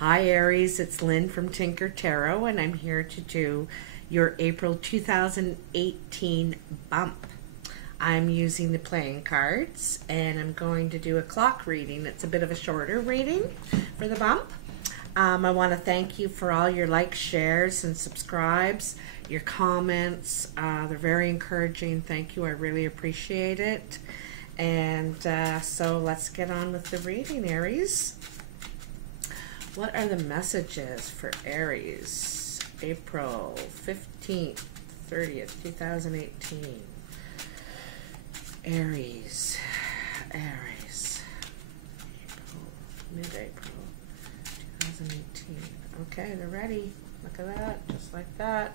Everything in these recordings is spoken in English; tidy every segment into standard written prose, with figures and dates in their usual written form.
Hi Aries, it's Lynn from Tinker Tarot, and I'm here to do your April 2018 bump. I'm using the playing cards, and I'm going to do a clock reading. It's a bit of a shorter reading for the bump. I want to thank you for all your likes, shares, and subscribes, your comments. They're very encouraging. Thank you. I really appreciate it. And so let's get on with the reading, Aries. What are the messages for Aries, April 15th, 30th, 2018? Aries, April, mid-April, 2018. Okay, they're ready. Look at that, just like that.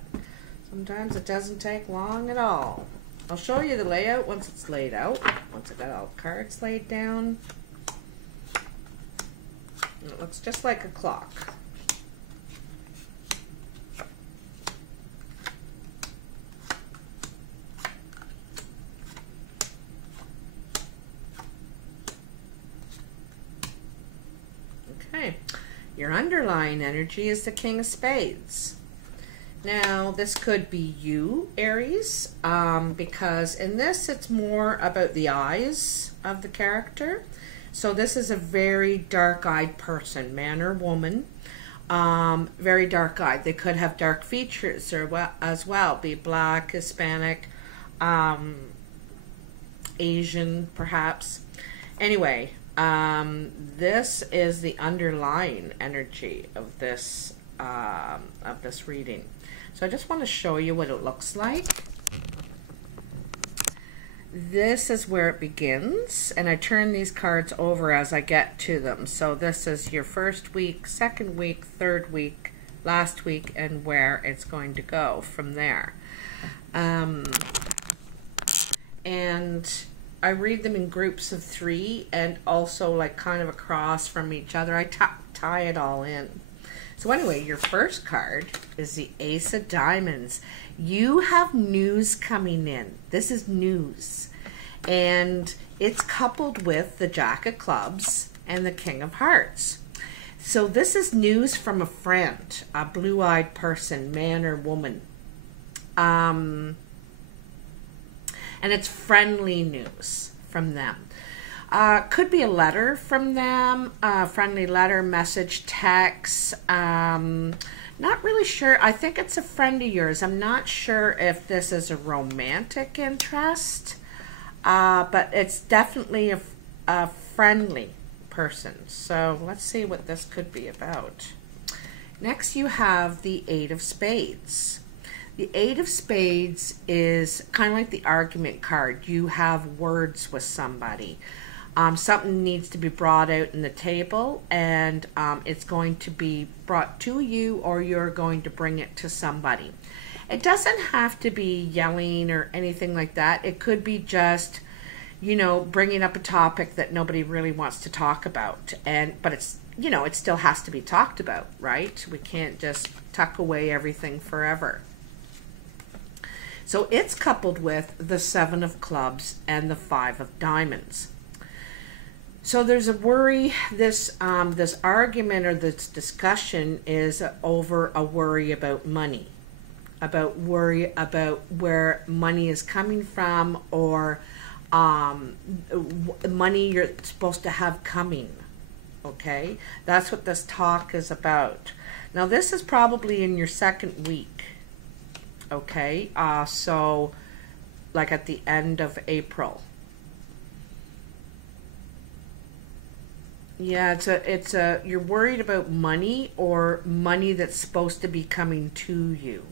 Sometimes it doesn't take long at all. I'll show you the layout once it's laid out. Once I got all the cards laid down. It looks just like a clock. Okay, your underlying energy is the King of Spades. Now, this could be you, Aries, because in this it's more about the eyes of the character. So this is a very dark-eyed person, man or woman, very dark-eyed. They could have dark features as well, be black, Hispanic, Asian, perhaps. Anyway, this is the underlying energy of this reading. So I just want to show you what it looks like. This is where it begins, and I turn these cards over as I get to them. So this is your first week, second week, third week, last week, and where it's going to go from there. And I read them in groups of 3 and also like kind of across from each other. I tie it all in. So anyway, your first card is the Ace of Diamonds. You have news coming in. This is news. And it's coupled with the Jack of Clubs and the King of Hearts. So this is news from a friend, a blue-eyed person, man or woman. And it's friendly news from them. Could be a letter from them, friendly letter, message, text. Not really sure. I think it's a friend of yours. I'm not sure if this is a romantic interest, but it's definitely a friendly person. So let's see what this could be about. Next, you have the Eight of Spades. The Eight of Spades is kind of like the argument card. You have words with somebody. Something needs to be brought out in the table, and it's going to be brought to you, or you're going to bring it to somebody. It doesn't have to be yelling or anything like that. It could be just, you know, bringing up a topic that nobody really wants to talk about. But it's, you know, it still has to be talked about, right? We can't just tuck away everything forever. So it's coupled with the Seven of Clubs and the Five of Diamonds. So there's a worry. This argument or this discussion is over a worry about money, worry about where money is coming from, or money you're supposed to have coming. Okay, that's what this talk is about. Now this is probably in your second week. Okay, so like at the end of April. Yeah, you're worried about money, or money that's supposed to be coming to you.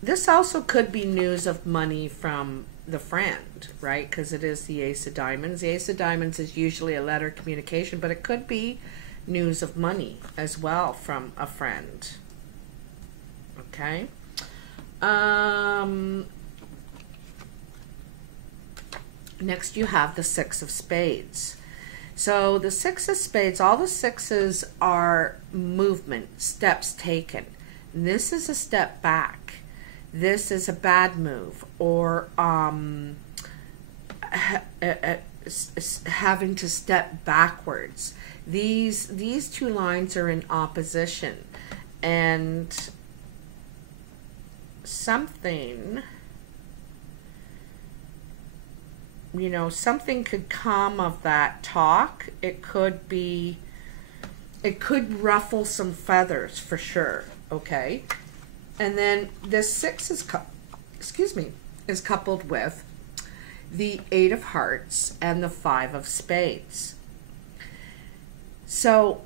This also could be news of money from the friend, right? Because it is the Ace of Diamonds. The Ace of Diamonds is usually a letter communication, but it could be news of money as well from a friend. Okay. Next, you have the Six of Spades. So the Six of Spades, all the sixes are movement, steps taken. This is a step back. This is a bad move, or having to step backwards. These two lines are in opposition, and something, you know, something could come of that talk. It could ruffle some feathers for sure. Okay, and then this 6 is is coupled with the 8 of Hearts and the 5 of Spades. So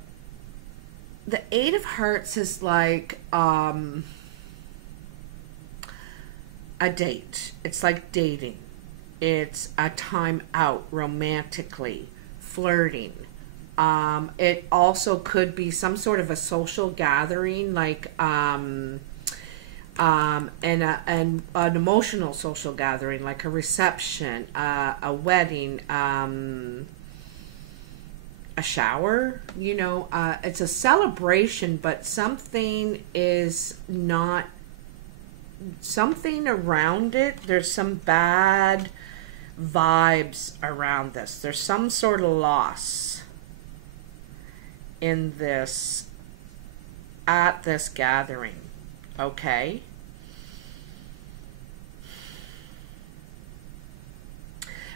the 8 of Hearts is like a date. It's like dating. It's a time out romantically, flirting. It also could be some sort of a social gathering, like and an emotional social gathering, like a reception, a wedding, a shower. You know, it's a celebration, but something is not, something around it. There's some bad vibes around this. There's some sort of loss in this, at this gathering. Okay,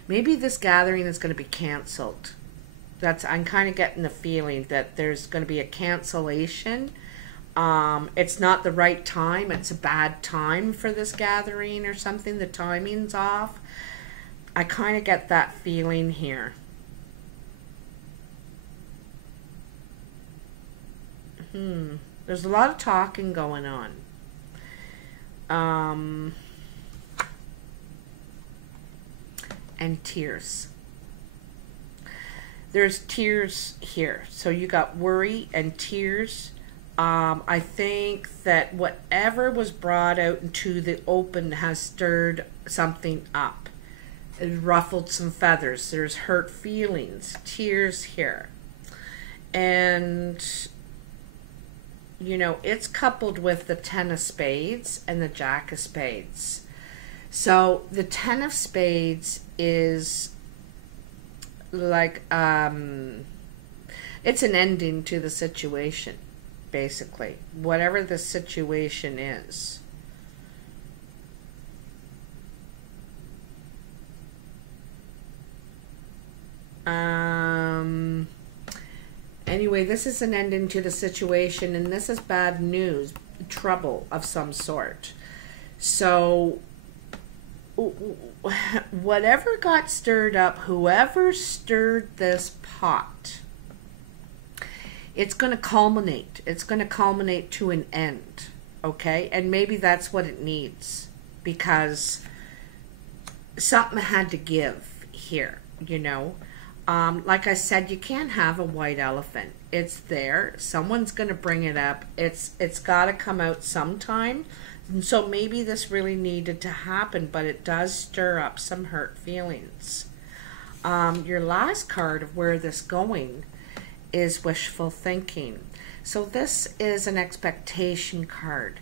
maybe this gathering is going to be canceled. I'm kind of getting the feeling that there's going to be a cancellation. It's not the right time. It's a bad time for this gathering or something. The timing's off. I kind of get that feeling here. There's a lot of talking going on. And tears. There's tears here. So you got worry and tears. I think that whatever was brought out into the open has stirred something up. It ruffled some feathers. There's hurt feelings, tears here. And, you know, it's coupled with the 10 of Spades and the Jack of Spades. So the 10 of Spades is like, it's an ending to the situation, basically. Whatever the situation is. Anyway, this is an ending to the situation, and this is bad news, trouble of some sort. So whatever got stirred up, whoever stirred this pot, it's going to culminate. It's going to culminate to an end, okay? And maybe that's what it needs, because something had to give here, you know? Like I said, you can't have a white elephant. It's there. Someone's going to bring it up. It's got to come out sometime. And so maybe this really needed to happen, but it does stir up some hurt feelings. Your last card of where this going is wishful thinking. So this is an expectation card.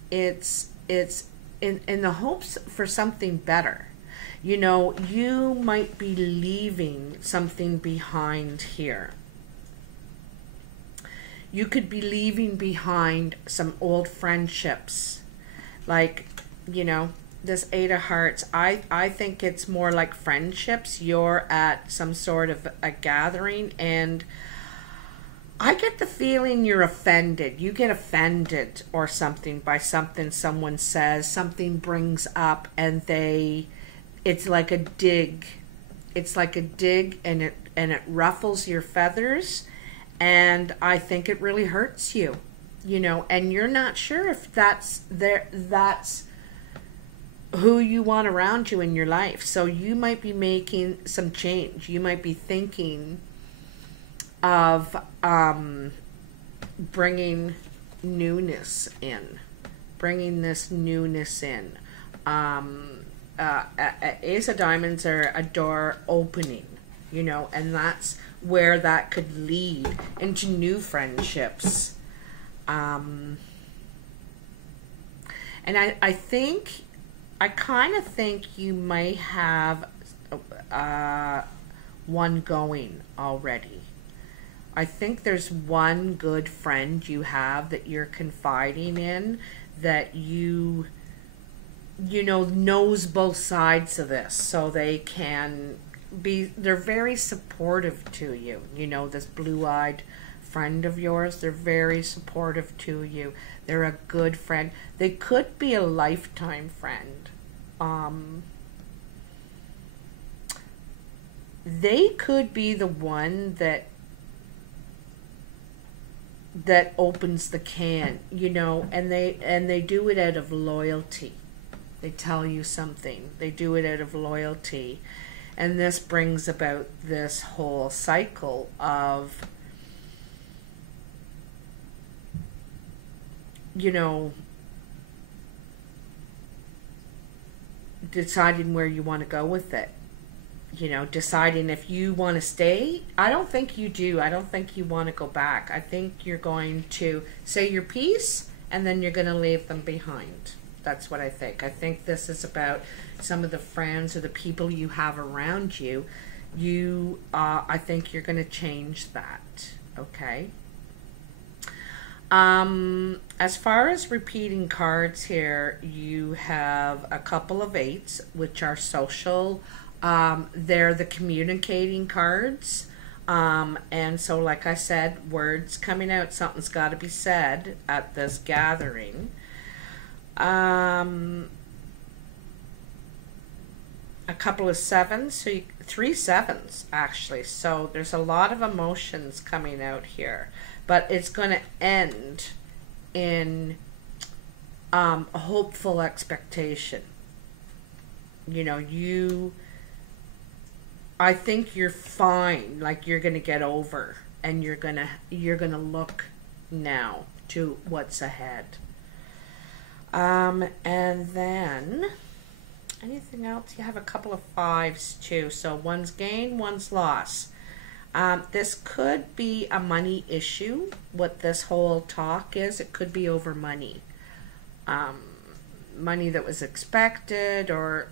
It's in the hopes for something better. You know, you might be leaving something behind here. You could be leaving behind some old friendships. Like, you know, this 8 of Hearts, I think it's more like friendships. You're at some sort of a gathering, and I get the feeling you're offended. You get offended or something by something someone says, something brings up, and it's like a dig. It's like a dig, and it ruffles your feathers, and I think it really hurts you, you know, and you're not sure if that's who you want around you in your life. So you might be making some change. You might be thinking of bringing newness in, bringing this newness in. Ace of Diamonds are a door opening, you know, and that's where that could lead into new friendships. And I kind of think you might have one going already. I think there's one good friend you have that you're confiding in, that you know, knows both sides of this, so they can be, they're very supportive to you. You know, this blue-eyed friend of yours, they're very supportive to you. They're a good friend. They could be a lifetime friend. They could be the one that opens the can, you know, and they do it out of loyalty. They tell you something. They do it out of loyalty. And this brings about this whole cycle of, you know, deciding where you want to go with it. You know, deciding if you want to stay. I don't think you do. I don't think you want to go back. I think you're going to say your piece and then you're going to leave them behind. That's what I think. I think this is about some of the friends or the people you have around you. I think you're going to change that. Okay. As far as repeating cards here, you have a couple of eights, which are social. They're the communicating cards. And so, like I said, words coming out, something's got to be said at this gathering. A couple of sevens, so three sevens actually. So there's a lot of emotions coming out here, but it's going to end in a hopeful expectation. You know, I think you're fine. Like, you're going to get over, and you're going to look now to what's ahead. And then anything else? You have a couple of fives too. So one's gain, one's loss. This could be a money issue. What this whole talk is, it could be over money. Money that was expected, or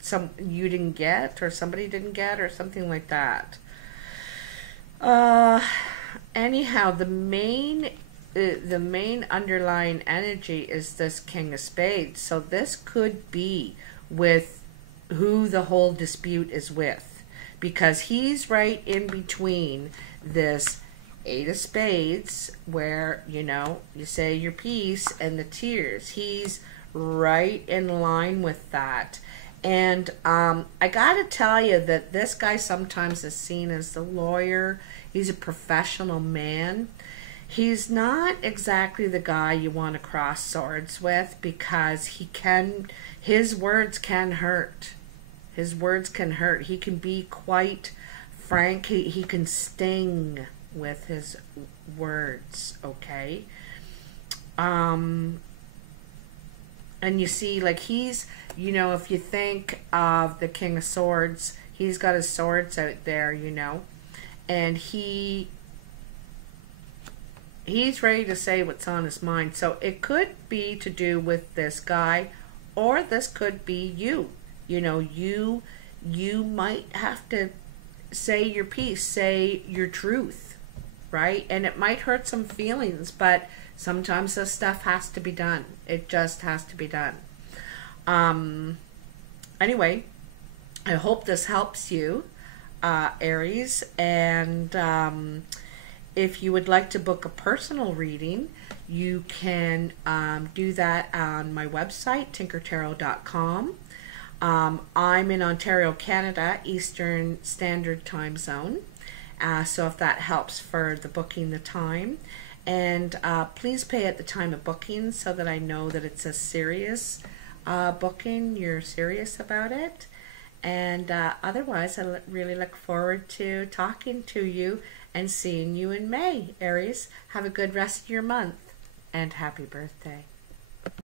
some you didn't get, or somebody didn't get, or something like that. Anyhow, the main underlying energy is this King of Spades. So this could be with who the whole dispute is with, because he's right in between this Eight of Spades, where, you know, you say your piece, and the tears. He's right in line with that. And I gotta tell you that this guy sometimes is seen as the lawyer. He's a professional man. He's not exactly the guy you want to cross swords with, because his words can hurt. His words can hurt. He can be quite frank. He can sting with his words, okay? And you see, like, he's, you know, if you think of the King of Swords, he's got his swords out there, you know, and he's ready to say what's on his mind. So it could be to do with this guy, or this could be you. You know, you might have to say your piece, say your truth, right? And it might hurt some feelings, but sometimes this stuff has to be done. It just has to be done. Anyway, I hope this helps you, Aries, and if you would like to book a personal reading, you can do that on my website, tinkertarot.com. I'm in Ontario, Canada, Eastern Standard Time Zone, so if that helps for the booking the time. And please pay at the time of booking, so that I know that it's a serious booking, you're serious about it. And otherwise, I really look forward to talking to you and seeing you in May, Aries. Have a good rest of your month, and happy birthday.